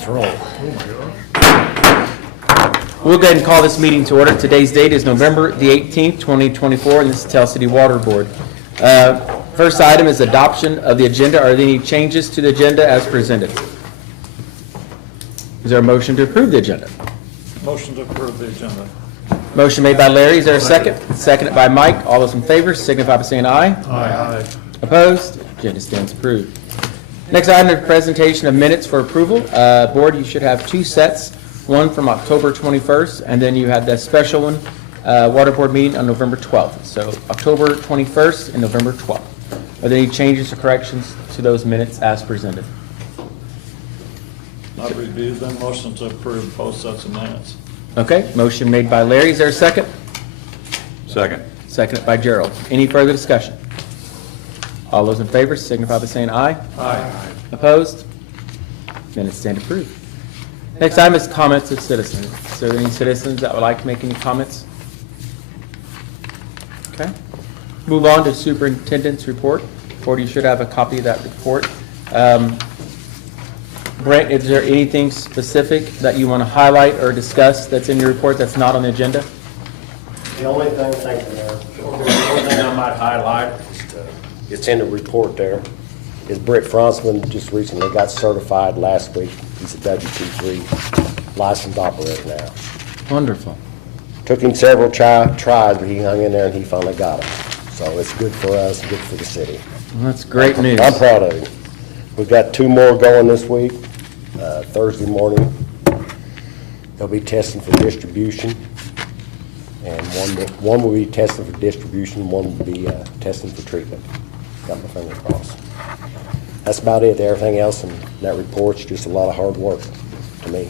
Let's roll. We'll go ahead and call this meeting to order. Today's date is November the 18th, 2024, and this is Tell City Water Board. First item is adoption of the agenda. Are there any changes to the agenda as presented? Is there a motion to approve the agenda? Motion to approve the agenda. Motion made by Larry. Is there a second? Seconded by Mike. All those in favor signify by saying aye. Aye. Opposed? Agenda stands approved. Next item is presentation of minutes for approval. Board, you should have two sets, one from October 21st, and then you had the special one, Water Board meeting on November 12th. So October 21st and November 12th. Are there any changes or corrections to those minutes as presented? I reviewed them. Motion to approve both sets of minutes. Okay, motion made by Larry. Is there a second? Second. Seconded by Gerald. Any further discussion? All those in favor signify by saying aye. Aye. Opposed? Minutes stand approved. Next item is comments of citizens. Is there any citizens that would like to make any comments? Okay. Move on to superintendent's report. Board, you should have a copy of that report. Brent, is there anything specific that you want to highlight or discuss that's in your report that's not on the agenda? The only thing, thank you, Mayor. The only thing I might highlight, it's in the report there, is Britt Fronsman just recently got certified last week. He's a W-2-3 licensed operator now. Wonderful. Took him several tries, but he hung in there and he finally got it. So it's good for us, good for the city. Well, that's great news. I'm proud of him. We've got two more going this week. Thursday morning, they'll be testing for distribution. And one will be testing for distribution, one will be testing for treatment. Got my finger crossed. That's about it. Everything else in that report's just a lot of hard work to me.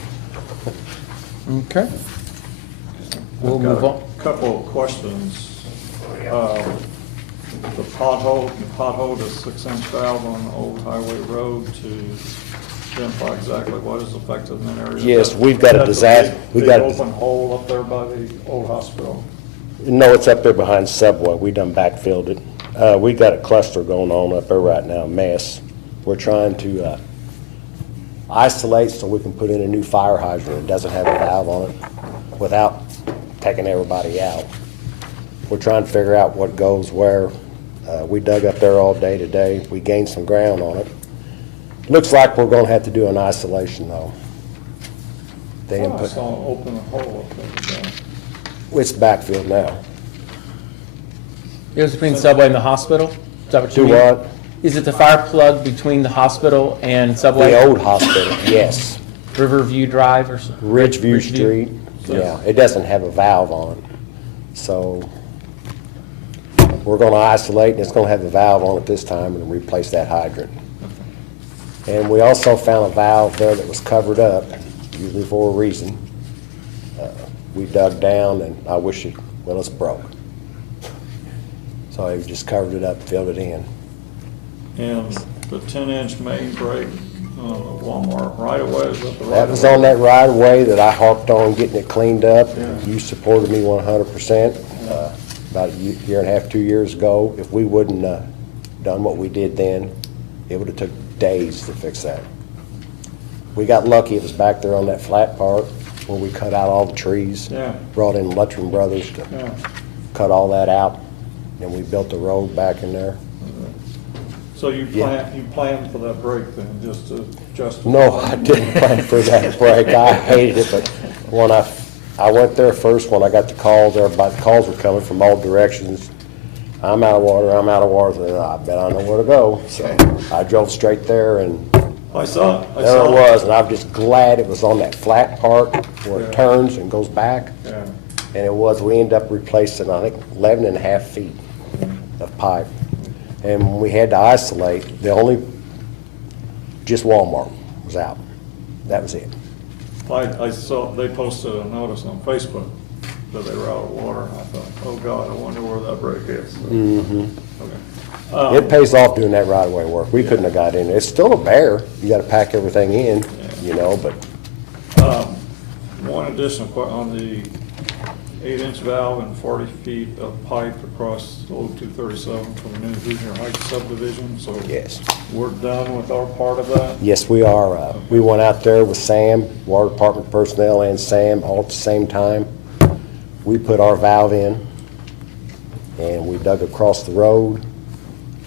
Okay. We'll move on. Couple of questions. The pothole, the 6-inch valve on Old Highway Road to identify exactly what is affected in that area. Yes, we've got a disaster. Big open hole up there by the old hospital. No, it's up there behind Subway. We done backfilled it. We got a cluster going on up there right now, a mess. We're trying to isolate so we can put in a new fire hydrant that doesn't have a valve on it without taking everybody out. We're trying to figure out what goes where. We dug up there all day today. We gained some ground on it. Looks like we're going to have to do an isolation though. They didn't It's put, going to open a hole up there. it's backfilled now. It was between Subway and the hospital? Is that what you Do mean? what? Is it the fire plug between the hospital and Subway? The old hospital, yes. Riverview Drive or something? Ridgeview Street, yeah, it doesn't have a valve on it. So we're gonna isolate, and it's gonna have a valve on it this time and replace that hydrant. And we also found a valve there that was covered up, usually for a reason. We dug down and I wish it, well, it's broke. So I just covered it up, filled it in. And the 10-inch main break on the Walmart right away, is that the right? That was on that right of way that I harped on getting it cleaned up. You supported me 100%. About a year and a half, 2 years ago. If we wouldn't done what we did then, it would have took days to fix that. We got lucky. It was back there on that flat part where we cut out all the trees. Yeah. Brought in Luttrin Brothers to Yeah. cut all that out, and we built the road back in there. So you Yeah. planned for that break then, just to justify? No, I didn't plan for that break. I hated it, but when I went there first, when I got the calls, everybody, the calls were coming from all directions. I'm out of water, I'm out of water. So I bet I know where to go. So I drove straight there and I saw it. there it was. And I'm just glad it was on that flat part where it Yeah. turns and goes back. Yeah. And it was, we ended up replacing, I think, 11 and a half feet of pipe. And when we had to isolate, just Walmart was out. That was it. I saw, they posted a notice on Facebook that they were out of water, and I thought, oh God, I wonder where that break is. Okay. It pays off doing that right-of-way work. We couldn't have got in. It's still a bear. You gotta pack everything in, you know, but One additional question on the 8-inch valve and 40 feet of pipe across Old 237 from the new Hoosier Heights subdivision, so. Yes. We're done with our part of that? Yes, we are. We went out there with Sam, Water Department personnel and Sam all at the same time. We put our valve in, and we dug across the road,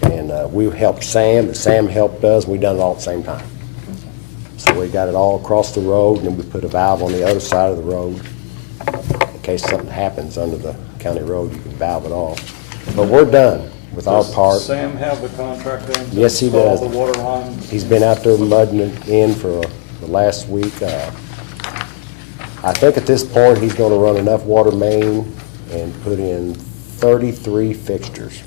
and we helped Sam, and Sam helped us, and we done it all at the same time. So we got it all across the road, and then we put a valve on the other side of the road. In case something happens under the county road, you can valve it off. But we're done with our Does part. Sam have the contract in? to Yes, he install does. the water line? He's been out there mudding it in for the last week. I think at this point, he's gonna run enough water main and put in 33 fixtures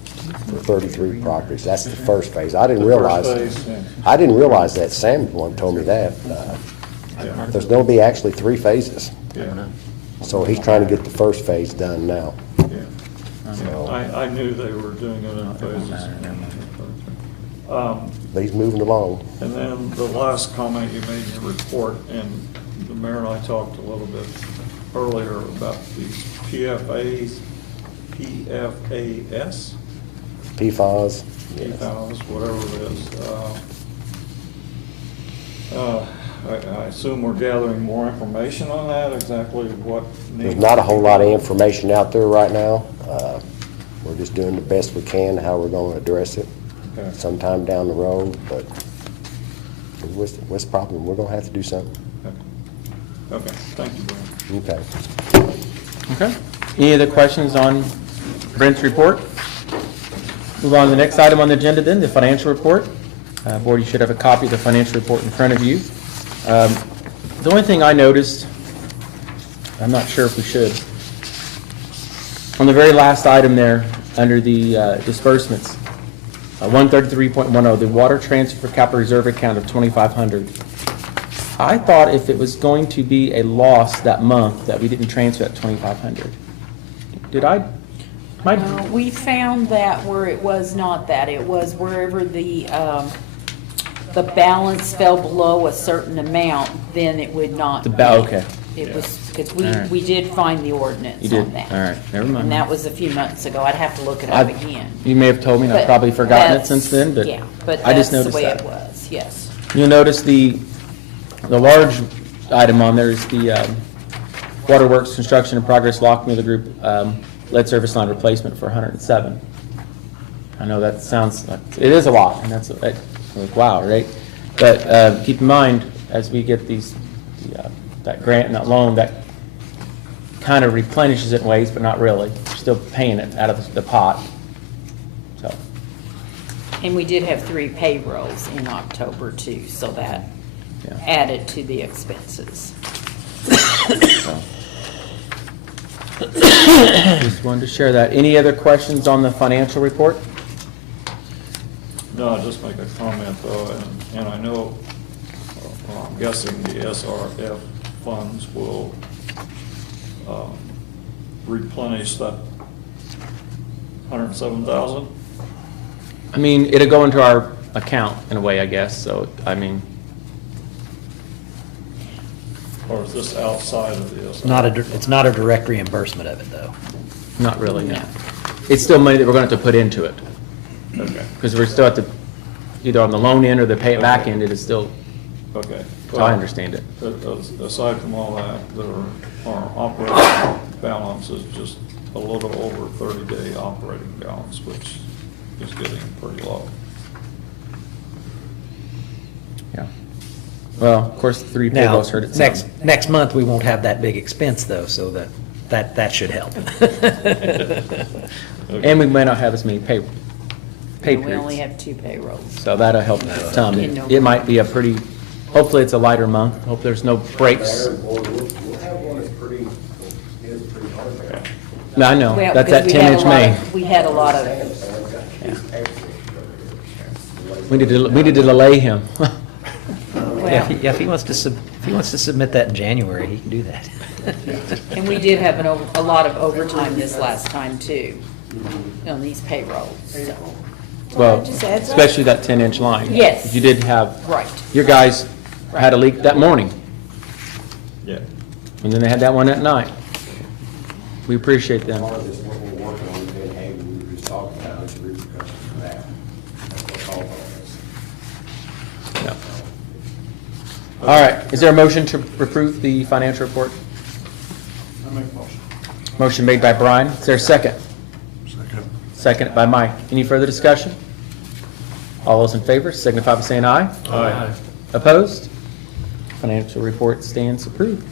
for 33 properties. That's the first phase. I didn't realize, First phase, yeah. I didn't realize that. Sam one told me that. Yeah. There's gonna be actually 3 phases. Yeah, So he's trying to get the first phase done now. yeah. So, I knew they were doing it in phases. but he's moving along. And then the last comment you made in your report, and the mayor and I talked a little bit earlier about these PFAS, PFAS. Yes. PFAS, whatever it is. I assume we're gathering more information on that, exactly what needs. There's not a whole lot of information out there right now. We're just doing the best we can, how we're going to address it Okay. sometime down the road, but what's the problem? We're going to have to do something. Okay, thank you, Brian. Okay. Okay. Any other questions on Brent's report? Move on to the next item on the agenda then, the financial report. Board, you should have a copy of the financial report in front of you. The only thing I noticed, I'm not sure if we should, on the very last item there, under the disbursements, 133.10, the water transfer capital reserve account of 2,500. I thought if it was going to be a loss that month, that we didn't transfer that 2,500. Did I? We found that where it was not that, it was wherever the balance fell below a certain amount, then it would not be. Okay. It was, because All right. we did find the ordinance You did? on that. All right, never mind. And that was a few months ago, I'd have to look it up again. You may have told me, and I've But probably forgotten it that's- since then, but Yeah, but I just that's the noticed way it that. was, yes. You'll notice the large item on there is the Waterworks Construction and Progress Lockmuir Group lead service line replacement for 107. I know that sounds like, it is a lot, and that's, like, wow, right? But keep in mind, as we get that grant and that loan, that kind of replenishes it in ways, but not really. We're still paying it out of the pot, so. And we did have 3 payrolls in October too, so that Yeah. added to the expenses. Just wanted to share that. Any other questions on the financial report? No, I'll just make a comment though, and I know, well, I'm guessing the SRF funds will replenish that 107,000? I mean, it'll go into our account in a way, I guess, so, I mean, Or is this outside of the SRF? It's not a direct reimbursement of it, though. not really, no. It's still money that we're going to have to put into it, Okay, because we're still at the, either on the loan end or the pay it back end, it is still, okay. so I understand it. Aside from all that, our operating balance is just a little over 30-day operating balance, which is getting pretty low. Yeah. Well, of course, the 3 Now, payrolls hurt it some. next month, we won't have that big expense, though, so that should help. And we may not have as many pay And we only periods, have 2 payrolls. so that'll help some. In It might be a pretty, hopefully it's a lighter month, hope there's no breaks. We'll have one that's pretty hard. No, I know, Well, that's because that 10-inch main. We had a lot of, We need to delay him. Yeah, if he wants to submit that in January, he can do that. and we did have a lot of overtime this last time too, on these payrolls, so. Well, It just adds up. especially that 10-inch line. Yes. If you did have, Right. your guys had a leak that morning, Yeah. and then they had that one at night. We appreciate them. Part of this, what we're working on, Van Haven, we were just talking about, is the repercussions of that. That's what all of us. Yeah. All right, is there a motion to approve the financial report? I make a motion. Motion made by Brian. Is there a second? Second. Second by Mike. Any further discussion? All those in favor signify by saying aye. Aye. Opposed? Financial report stands approved.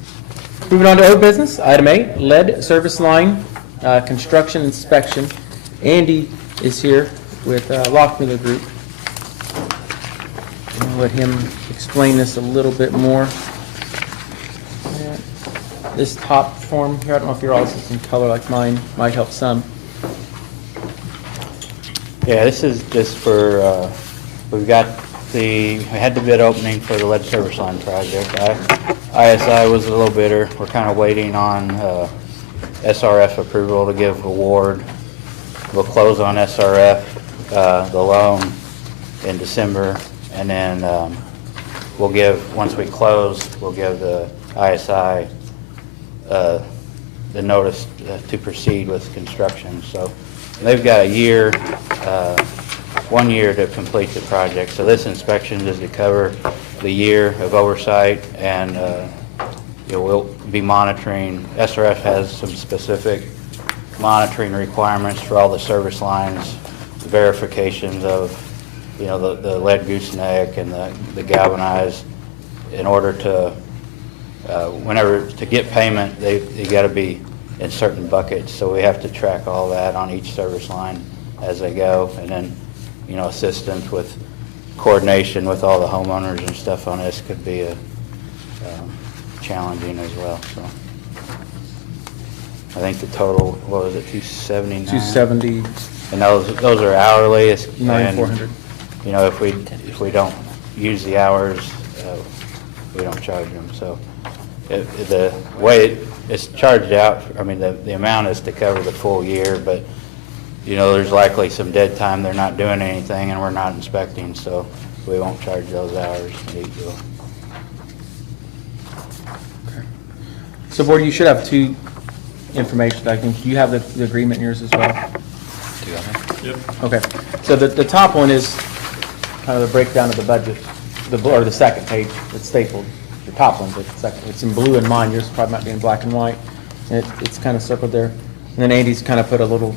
Moving on to old business, item 8, lead service line construction inspection. Andy is here with Lockmiller Group. I'll let him explain this a little bit more. This top form here, I don't know if you're all in color like mine, might help some. Yeah, this is just for, we had the bid opening for the lead service line project. ISI was a little bidder. We're kind of waiting on SRF approval to give award. We'll close on SRF, the loan in December, and then once we close, we'll give the ISI the notice to proceed with construction. So they've got a year, 1 year to complete the project. So this inspection is to cover the year of oversight, and we'll be monitoring. SRF has some specific monitoring requirements for all the service lines, verifications of, the lead gooseneck and the galvanized, in order to, whenever to get payment, they got to be in certain buckets. So we have to track all that on each service line as they go, and then, assistance with coordination with all the homeowners and stuff on this could be challenging as well. So I think the total, what was it, 279? 270, And those are hourly. And, 9,400. if we don't use the hours, we don't charge them. So the way it's charged out, I mean, the amount is to cover the full year, but there's likely some dead time. They're not doing anything, and we're not inspecting, so we won't charge those hours. So, Board, you should have two information. I think you have the agreement in yours as well. Yep. Okay. So the top one is kind of the breakdown of the budget, or the second page. It's stapled. The top one, but it's in blue in mine. Yours probably might be in black and white. And it's kind of circled there. And then Andy's kind of put a little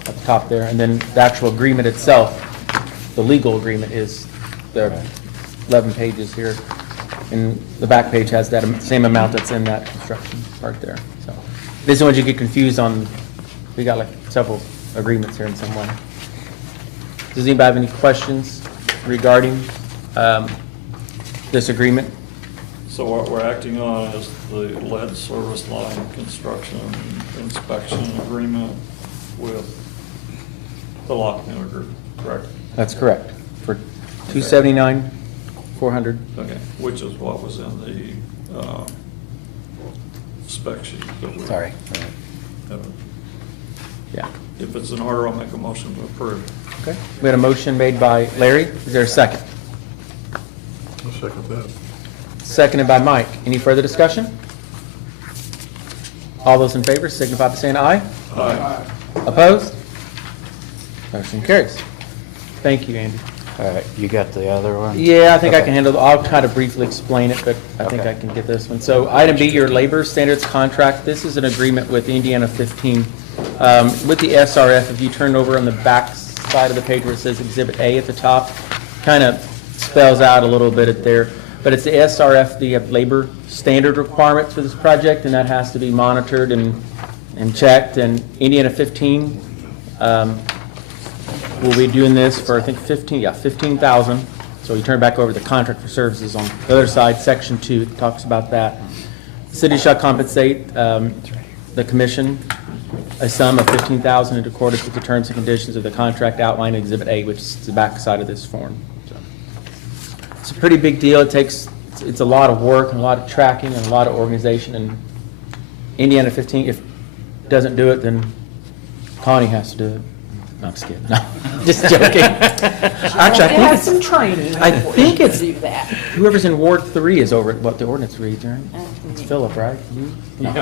at the top there. And then the actual agreement itself, the legal agreement, is the 11 pages here. And the back page has that same amount that's in that construction part there. So this is when you get confused on, we got like several agreements here in some way. Does anybody have any questions regarding this agreement? So what we're acting on is the lead service line construction inspection agreement with the Lockmiller Group, correct? That's correct. For $279,400. Okay, which is what was in the spec sheet that we. Sorry. Yeah. If it's in order, I'll make a motion to approve. Okay. We had a motion made by Larry. Is there a second? I'll second that. Seconded by Mike. Any further discussion? All those in favor signify by saying aye. Aye. Opposed? Motion carries. Thank you, Andy. All right, you got the other one? Yeah, I think I Okay. can handle, I'll kind of briefly explain it, but I think Okay. I can get this one. So item B, your labor standards contract. This is an agreement with Indiana 15. With the SRF, if you turn over on the back side of the page where it says Exhibit A at the top, kind of spells out a little bit there. But it's the SRF, the labor standard requirements for this project, and that has to be monitored and checked. And Indiana 15 will be doing this for, I think, 15,000. So you turn back over the contract for services on the other side, Section 2 talks about that. City shall compensate the commission a sum of $15,000 in accordance with the terms and conditions of the contract outlined in Exhibit A, which is the back side of this form. So it's a pretty big deal. It's a lot of work and a lot of tracking and a lot of organization. And Indiana 15, if it doesn't do it, then Connie has to do it. No, I'm just kidding. No, just joking. Actually, You have some training. I think to it's- Do that. whoever's in Ward 3 is over at what the ordinance reads, right? It's Philip, right? You? No.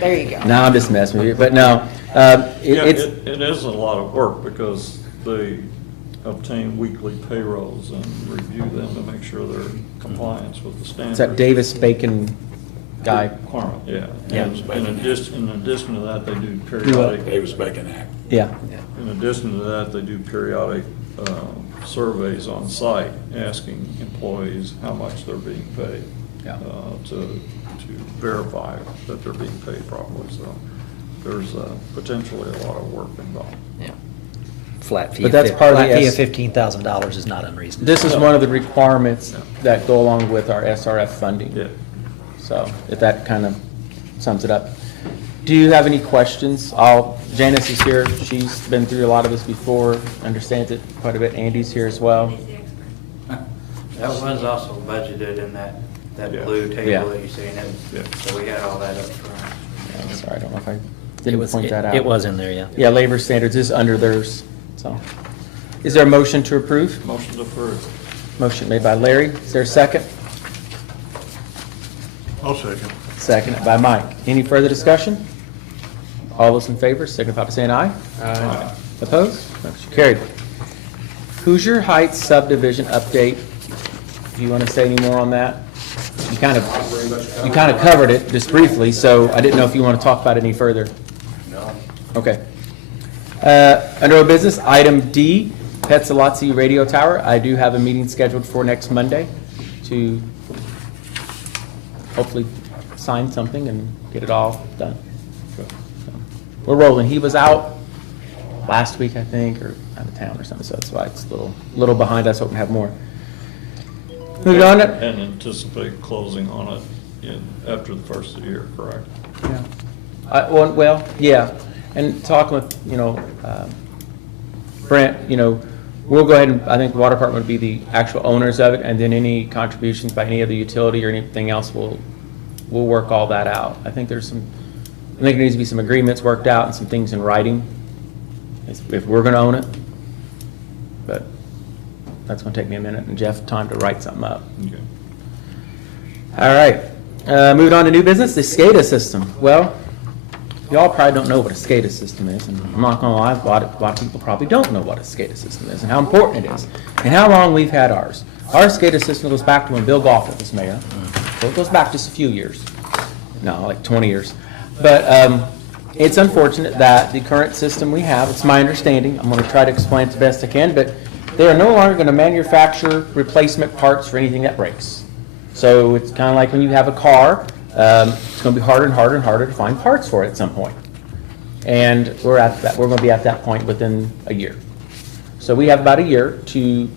There you go. No, I'm just messing with you, but no, Yeah, it's, it is a lot of work because they obtain weekly payrolls and review them to make sure they're in compliance with the standards. it's that Davis Bacon guy. Requirement, yeah. Yeah. And in addition to that, they do periodic. Davis Bacon Act. Yeah, In addition to that, they do periodic surveys on site, asking employees how much they're being paid. Yeah. To verify that they're being paid properly, so there's potentially a lot of work involved. Yeah. Flat fee. But that's part of the Flat fee S- of $15,000 is not unreasonable. this is one of the requirements that go along with our SRF funding. Yeah. So if that kind of sums it up. Do you have any questions? Janice is here. She's been through a lot of this before, understands it quite a bit. Andy's here as well. That was also budgeted in that Yeah. blue Yeah. table that you see, and Yeah. so we had all that up front. Yeah, Sorry, I don't know if I It didn't was- point that out. It was in there, yeah. Yeah, labor standards is under theirs, so. Is there a motion to approve? Motion approved. Motion made by Larry. Is there a second? I'll second. Seconded by Mike. Any further discussion? All those in favor signify by saying aye. Aye. Opposed? Motion carried. Hoosier Heights subdivision update. Do you want to say any more on that? You kind of covered it just briefly, so I didn't know if you want to talk about it any further. No. Okay. Under old business, item D, Petzalazzi Radio Tower. I do have a meeting scheduled for next Monday to hopefully sign something and get it all done. So, we're rolling. He was out last week, I think, or out of town or something, so that's why it's a little behind us, hoping to have more. Moving on. And anticipate closing on it after the first of the year, correct? Yeah. Well, yeah, and talking with, Brent, we'll go ahead and, I think the water department would be the actual owners of it, and then any contributions by any other utility or anything else, we'll work all that out. I think there needs to be some agreements worked out and some things in writing, if we're gonna own it. But that's gonna take me a minute, and Jeff, time to write something up. Okay. All right, moving on to new business, the SCADA system. Well, y'all probably don't know what a SCADA system is, and I'm not gonna lie, a lot of people probably don't know what a SCADA system is and how important it is, and how long we've had ours. Our SCADA system goes back to when Bill Goffett was mayor, so it goes back just a few years. No, like 20 years. But it's unfortunate that the current system we have, it's my understanding, I'm gonna try to explain it the best I can, but they are no longer gonna manufacture replacement parts for anything that breaks. So it's kind of like when you have a car, it's going to be harder and harder and harder to find parts for it at some point. And we're going to be at that point within a year. So we have about a year to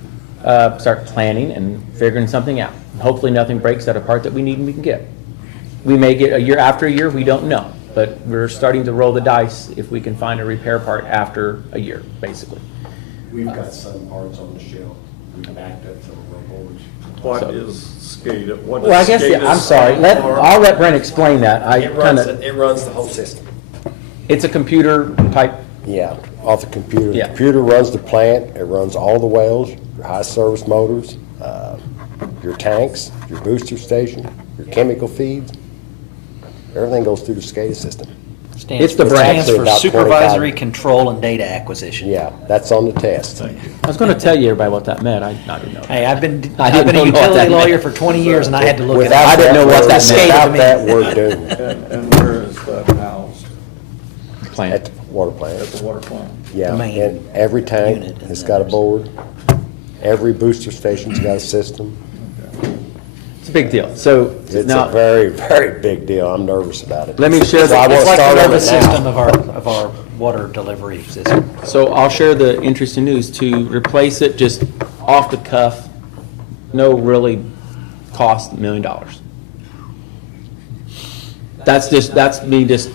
start planning and figuring something out. And hopefully nothing breaks at a part that we need and we can get. We may get a year after a year, we don't know. But we're starting to roll the dice if we can find a repair part after a year, basically. We've got some parts on the shelf. We backed up some of our boards. What So- is SCADA? What Well, I does guess, SCADA I'm sorry, stand for? I'll let Brent explain that. It runs the whole system. It's a computer type. Yeah, off the computer. The Yeah. computer runs the plant, it runs all the wells, your high service motors, your tanks, your booster station, your chemical feeds. Everything goes through the SCADA system. It's the brand. Stands Actually for about Supervisory 25. Control and Data Acquisition. Yeah, that's on the test. Thank you. I was going to tell you everybody what that meant. I didn't know. Hey, I've been I a didn't know what utility that lawyer meant. for 20 years, and I had to look it Without up. I didn't know what that word- meant. Without that, we're doomed And where is that housed? at Plant. the water At plant. the water plant? Yeah, The main and every tank unit is has got a theirs. board. Every booster station's got a system. It's a big deal. So It's a now, very, very big deal. I'm nervous about it. let me share So I the, wanna It's like start the on it nervous now. system of our water delivery system. so I'll share the interesting news. To replace it just off the cuff, no really cost $1 million. That's me just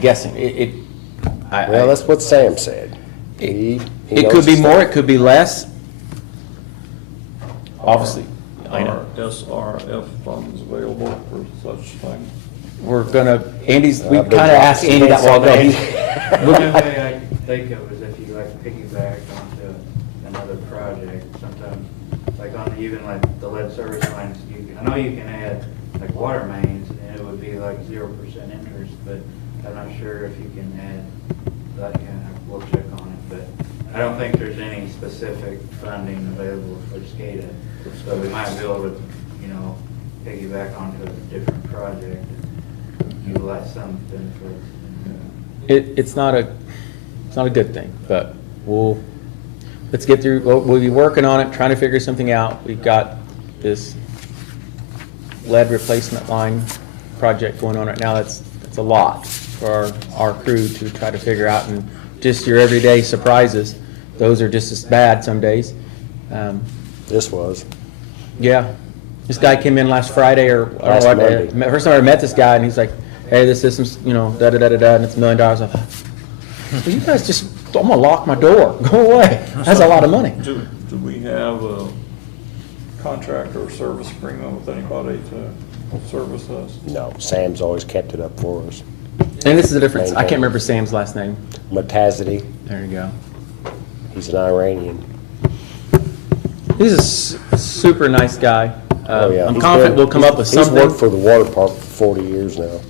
guessing. Well, that's what Sam said. He It knows could be his more, stuff. it could be less. Obviously, I know. Are SRF funds available for such thing? We're gonna, Andy's, we I've been kind of asked Andy that while ago. talking He's- The only way I can think of is if you like piggyback onto another project. Sometimes, like on even like the lead service lines, I know you can add like water mains and it would be like 0% interest, but I'm not sure if you can add that. Yeah, we'll check on it, but I don't think there's any specific funding available for SCADA. So we might be able to, you know, piggyback onto a different project and utilize some benefits. It's not a good thing, but let's get through, we'll be working on it, trying to figure something out. We've got this lead replacement line project going on right now. That's a lot for our crew to try to figure out, and just your everyday surprises, those are just as bad some days. This was. Yeah, this guy came in last Friday or Last what, Monday. first time I ever met this guy, and he's like, hey, this system's, you know, da-da-da-da-da, and it's $1 million. I thought, well, you guys just, I'm gonna lock my door, go away. That's a lot of money. Do we have a contract or service agreement with anybody to service us? No, Sam's always kept it up for us. And this is the difference, I can't remember Sam's last name. Matazity, There you go. he's an Iranian. He's a super nice guy. Oh, yeah. I'm He's confident been- we'll come up with He's worked something. for the water department for 40 years now.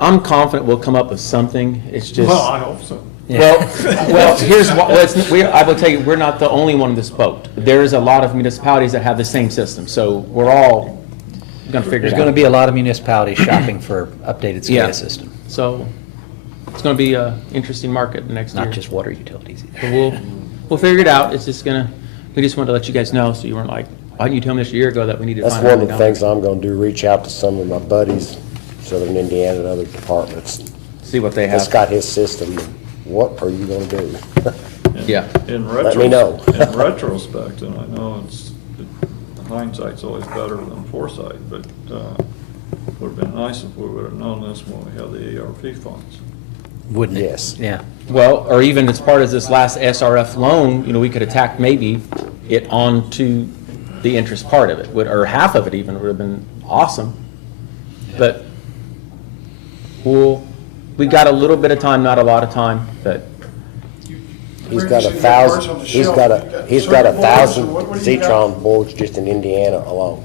I'm confident we'll come up with something, it's just. Well, I hope so. Well, here's what, I will tell you, we're not the only one in this boat. There is a lot of municipalities that have the same system, so we're all gonna figure it out. There's going to be a lot of municipalities shopping for updated Yeah. SCADA system, So, it's gonna be a interesting market next year. not just water utilities either. But we'll figure it out, it's just gonna, we just wanted to let you guys know, so you weren't like, why didn't you tell me this a year ago that we needed to That's find out? one of the things I'm gonna do, reach out to some of my buddies, Southern Indiana and other departments. See what they That's have. got his system. What are you gonna do? Yeah. In Let me know. in retrospect, and I know hindsight's always better than foresight, but would've been nice if we would've known this when we had the ARP funds. Wouldn't it? Yes. Yeah. Well, or even as part of this last SRF loan, you know, we could attack maybe it onto the interest part of it, or half of it even would have been awesome. But we got a little bit of time, not a lot of time, but He's got 1,000, he's got 1,000 Zetron boards just in Indiana alone.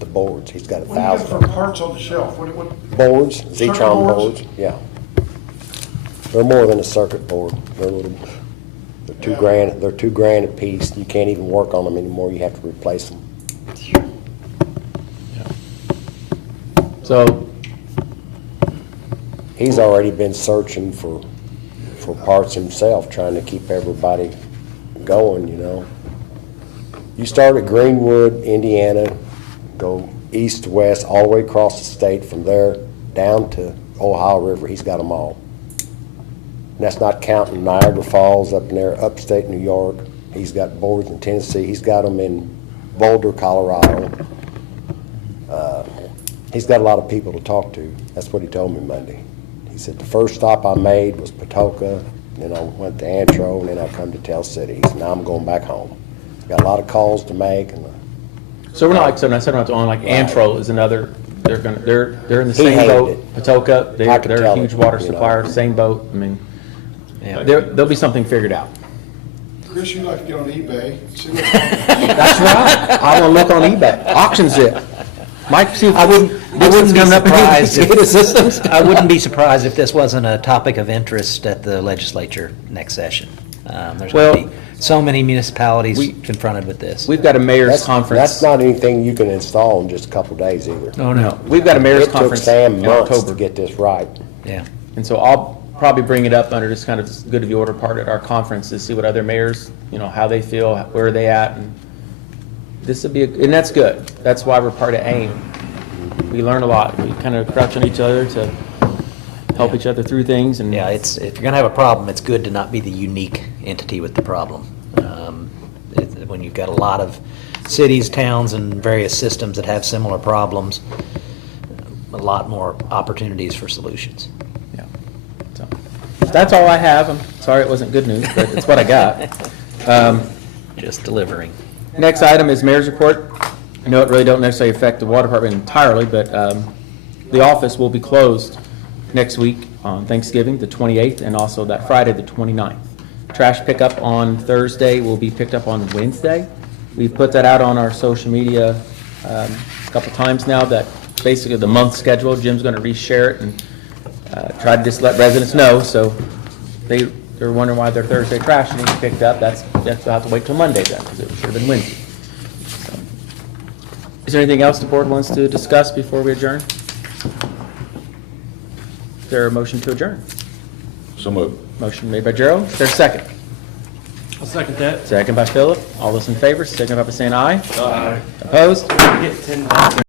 The boards, he's got What do you got 1,000 for parts on the shelf? What? boards, Circuit Zetron boards? boards, yeah. They're more than a circuit board. They're little, they're $2,000 a piece. You can't even work on them anymore. You have to replace them. so, He's already been searching for parts himself, trying to keep everybody going, you know. You start at Greenwood, Indiana, go east to west, all the way across the state, from there down to Ohio River, he's got them all. And that's not counting Niagara Falls up in there, upstate New York. He's got boards in Tennessee. He's got them in Boulder, Colorado. He's got a lot of people to talk to. That's what he told me Monday. He said, the first stop I made was Patoka, then I went to Antro, and then I come to Tell City. He said, now I'm going back home. Got a lot of calls to make, and so we're not like, so I said we're not on, like Antro is another, they're in the He same hated boat. it. Patoka, I could they're a tell huge it, water you know. supplier, same boat, I mean, Yeah. there'll be something figured out. Chris, you like to get on eBay, see what. That's right. I want to look on eBay. Auctions it. Mike, see if I wouldn't be coming up and surprised SCADA systems. I wouldn't be surprised if this wasn't a topic of interest at the legislature next session. There's Well, going to be so many municipalities we- confronted with this. We've got a mayor's that's conference. not anything you can install in just a couple days either. Oh, no. We've got a mayor's It took conference Sam in months to October. get this right. Yeah. And so I'll probably bring it up under just kind of good of the order part at our conference to see what other mayors, you know, how they feel, where are they at. And this would be, and that's good. That's why we're part of AIM. We learn a lot. We kind of crouch on each other to help each other through things. And Yeah, if you're going to have a problem, it's good to not be the unique entity with the problem. When you've got a lot of cities, towns, and various systems that have similar problems, a lot more opportunities for solutions. Yeah. So that's all I have. I'm sorry it wasn't good news, but it's what I got. Just delivering. Next item is mayor's report. I know it really don't necessarily affect the water department entirely, but the office will be closed next week on Thanksgiving, the 28th, and also that Friday, the 29th. trash pickup on Thursday will be picked up on Wednesday. We've put that out on our social media a couple times now, that basically the month schedule, Jim's going to reshare it and try to just let residents know, so they're wondering why their Thursday trash didn't get picked up. They'll have to wait till Monday then, because it should have been Wednesday. So, is there anything else the board wants to discuss before we adjourn? Is there a motion to adjourn? So moved. Motion made by Gerald. Is there a second? I'll second that. Second by Philip. All those in favor, signify by saying aye. Aye. Opposed? Get 10.